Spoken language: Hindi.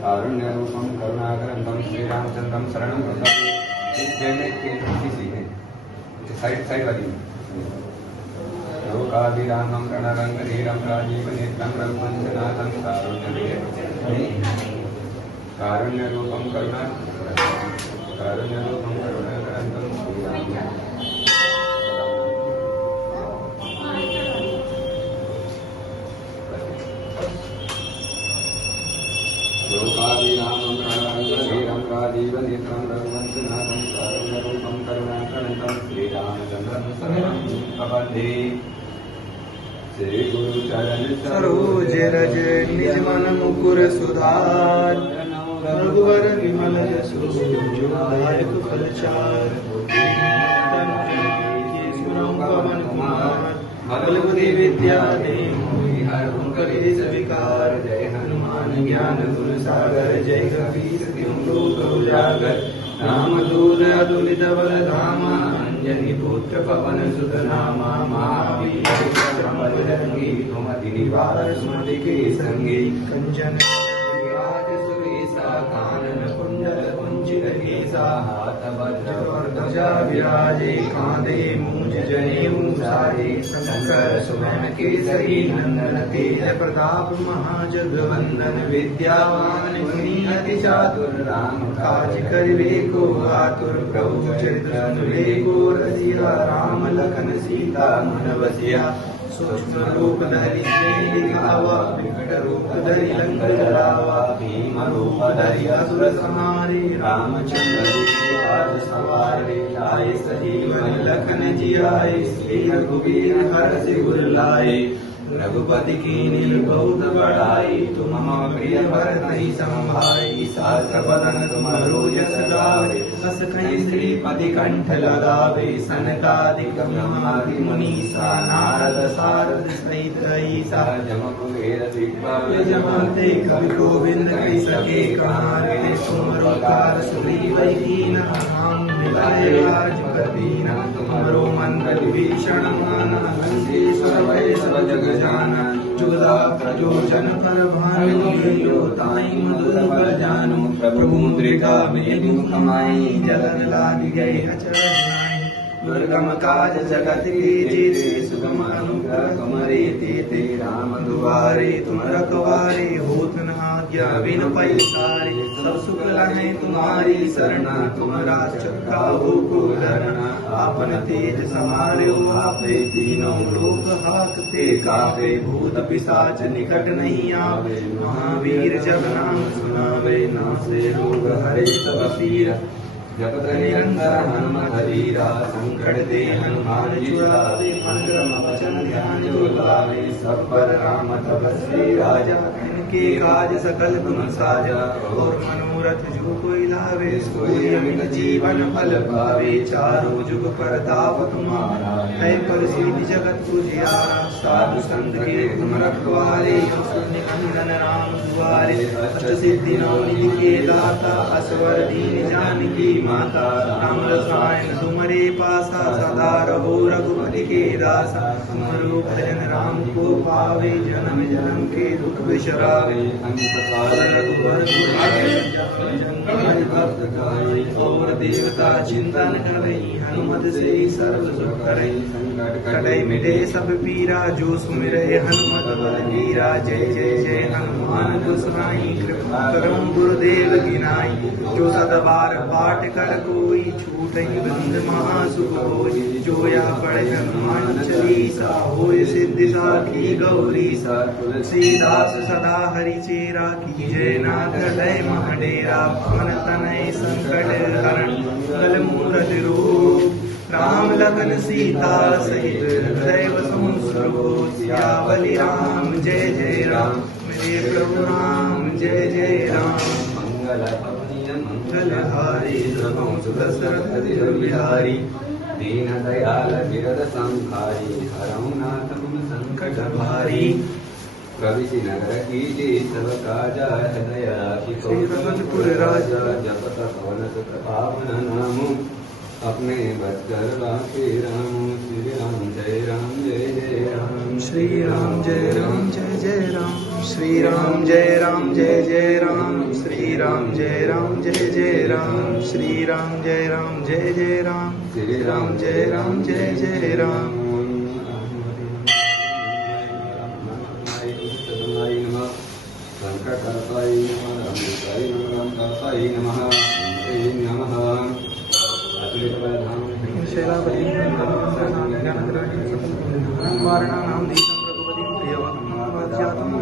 कारुण्यरूपं करुणाकरं श्रीरामचंद्रं शरणं साइड वाली लोकाभिरामं रणरङ्गधीरं राजीवनेत्रं रघुवंशनाथं कारुण्यरूपं करुणाकरं श्रीराम लोकाभिरामं रणरङ्गधीरं राजीवनेत्रं रघुवंशनाथं कारुण्यरूपं करुणाकरं श्रीरामचन्द्रं शरणं प्रपद्ये। श्री गुरु चरण सरोज रज निज मन मुकुर सुधार रघुवर विमल यशो दायक फलचार पवन कुमार बल बुद्धि विद्या देहि विकार जय हनुमान ज्ञान गुण सागर जय कबीर तिहुँ लोक उजागर राम दूत अतुलित बल धामा अंजनी पुत्र पवन सुत नामा महावीर विक्रम बजरंगी सुमति निवार सुमति के संगी कंचन कानन कुंडल कुंचित केसा हाथ वज्र ध्वजा विराजे कांधे मूंज जनेऊ साजे शंकर सुमन केसरी नंदन तेज प्रताप महाजगवंदन विद्यावान गुणी अति चातुर राम काज करिबे को आतुर प्रभु चरित्र सुनिबे को रसिया राम लखन सीता मन बसिया सूक्ष्म रूप धरि दिखावा विकट रूप धरि लंक जरावा भीम रूप धरि असुर संहारे रामचंद्र काज सवारे लाए सजीवन लखन जियाए श्री रघुवीर हरषि उर लाए रघुपति कीन्ही बहुत बड़ाई तुम मम प्रिय भरतहि सम भाई सहस्र बदन तुमरो यश गावे बस कहीं श्रीपति कंठ लगावे सनकादिक ब्रह्मादि मुनीसा नारद सारद सहित ईसा जम कुबेर दिग्गज जमाते कवि गोविंद कहि सके कहां रे तुमरो कार सुग्रीव कीन्हा राम मिलाए राजपति न तुमरो मंगल भीषण माना लंकेश्वर भय सब जग जाना जुगदा प्रजोजन पर भानु ताई मधुर बल जानो प्रभु मुद्रिका में दुख कमाई जलन लाग गए अचरज नाहि दुर्गम काज जगत के जीते सुगम अनुग्रह तुम्हारे तेते राम दुआरे तुम रखवारे होत न आज्ञा बिन पैसारे सब सुख लहे तुम्हारी शरणा तुम राजका हो को धरना आपन तेज समारे आपे तीनों लोक हाकते कापे भूत पिशाच निकट नहीं आवे महावीर जब नाम सुनावे नासे रोग हरे सब पीर जपत निरंतर हनुमत वीरा संकट ते हनुमान छुड़ावे मन क्रम वचन ध्यान जो लावे सब पर राम तपस्वी राजा इनके काज सकल गुण साजा और मनोरथ जो कोई लावे सोई अमित जीवन फल पावे चारों जुग प्रताप तुम्हारा है प्रसिद्ध जगत तुझियारा साधु संत के तुम रखवारे निकंदन राम दुआरे अष्ट सिद्धि नौ निधि के दाता असवर दीन जानकी माता राम रसायन तुम्हारे पासा सदा रहो रघुपति के दासा तुमरो भजन राम को पावे जन्म जन्म के दुख बिसरावे और देवता चिंतन करई हनुमत से सर्व सुख करई संकट कटई मिटे सब पीरा जो सुमिरै हनुमत बल वीरा जय जय जय हनुमान गोसाई कृपा करम गुरुदेव गिनाई जो सत बार पाठ कर कोई छूटई बंद महासुख होई जो या पढ़े हनुमान चालीसा होय सिद्धि साखी गौरी सा तुलसीदास सदा हरि चेरा की जय नाथ हृदय महडेरा पवन तनय संकट हरण गल मूरत रूप राम लखन सीता सहित हृदय समुद्रो सियावली राम जय जय राम मेरे प्रभु राम जय जय राम मंगलहारी प्रभु सुदशरथ बिहारी दीन दयाल विरद संहारी हरऊ नाथ संकट भारी प्रविशि नगर कीजे सब काजा हृदय रघुपुर राजा जपत पवन सुत पावन नाम अपने बदकर राखे राम श्री राम जय राम श्री राम जय जय राम श्री राम जय जय राम श्री राम जय जय जय राम श्री राम जय जय राम श्री राम जय जय राम संकटहर्ताय नमः रामकृष्णाय नमः नमः शैलावती ज्ञानग्राही वारणानां दीपं रघुपतिं प्रियवतं